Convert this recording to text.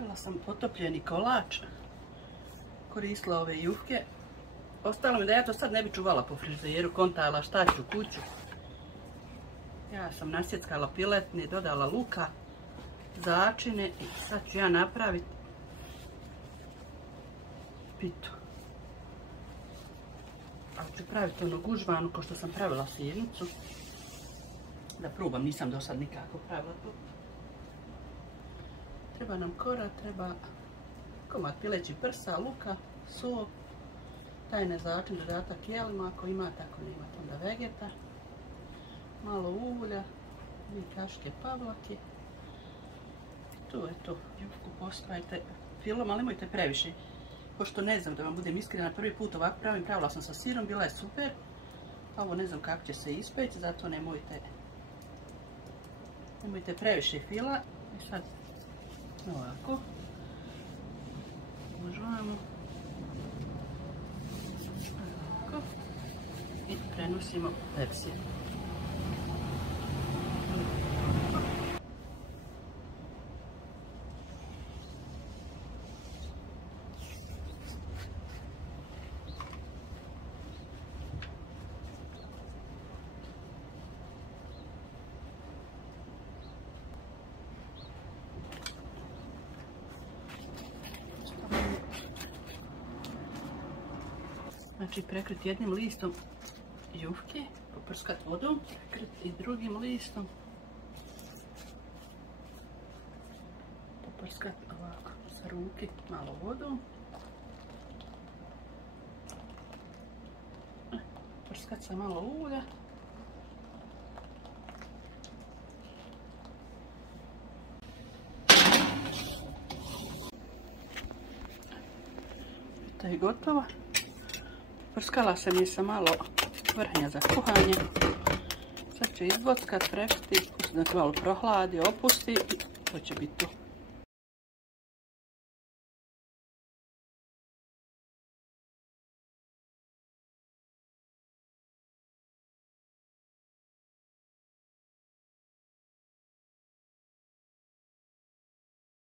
Pravila sam potopljeni kolač. Koristila ove juhke. Ostalo mi da ja to sad ne bi čuvala po frižderu, kontala šta ću kuću. Ja sam nasjeckala piletni, dodala luka, začine i sad ću ja napraviti pitu. Ali ću praviti onu gužvanu ko što sam pravila sirnicu. Da probam, nisam do sad nikako pravila to. Treba nam kora, treba komad pilećih prsa, luka, sol, tajne začin, dodatak jelima, ako imate, ako ne imate onda vegeta, malo ulja, 2 kašike pavlake. Tu je to, juhku pospajte filom, ali nemojte previše. Pošto ne znam, da vam budem iskrena, prvi put ovako pravim, pravila sam sa sirom, bila je super. Ovo ne znam kako će se ispeći, zato nemojte previše fila. I sad ovako uložavamo ovako i prenosimo u tepsiju. Znači prekriti jednim listom juhke, poprskati vodom, prekriti i drugim listom, poprskati ovako sa ruke malo vodom, poprskati sa malo ulja, to je gotovo. Prskala sam je sa malo vrhnja za kuhanje. Sad ću izbockat, prešti, pustiti da malo prohladi, opusti i to će biti to.